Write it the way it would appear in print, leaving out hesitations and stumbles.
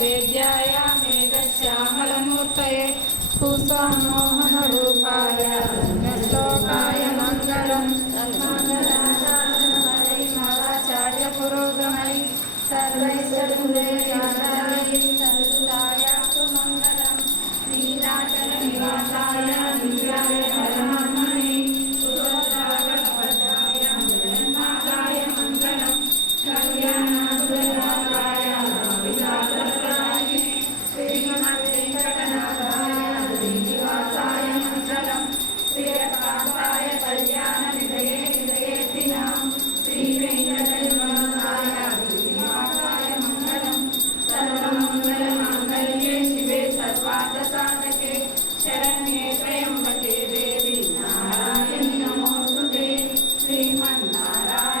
वेद्याय मेघश्यामलमूर्तये कुसुमोहनरूपाय रम्यश्लोकाय मङ्गलम् मंगलाचार्यपुरोगमयि सर्वैश्वर्ययादायै सर्वदायास्तु मङ्गलम् नीलाचलनिवासाय दिव्याय परमात्मने सुरोधारभद्राय जगन्नाथाय मङ्गलम् कल्याणाय विधातराय श्रीमद्वेङ्कटनाथाय श्रीनिवासाय मङ्गलम् श्रीरकान्ताय कल्याणनिधये निधयेऽर्थिनां श्रीवेङ्कटनिवासाय श्रीनिवासाय मङ्गलम् सर्वमङ्गलमाङ्गल्ये शिवे सर्वार्थसाधके शरण्ये त्र्यम्बके देवी नारायणि नमोऽस्तुते श्रीमन्नारायण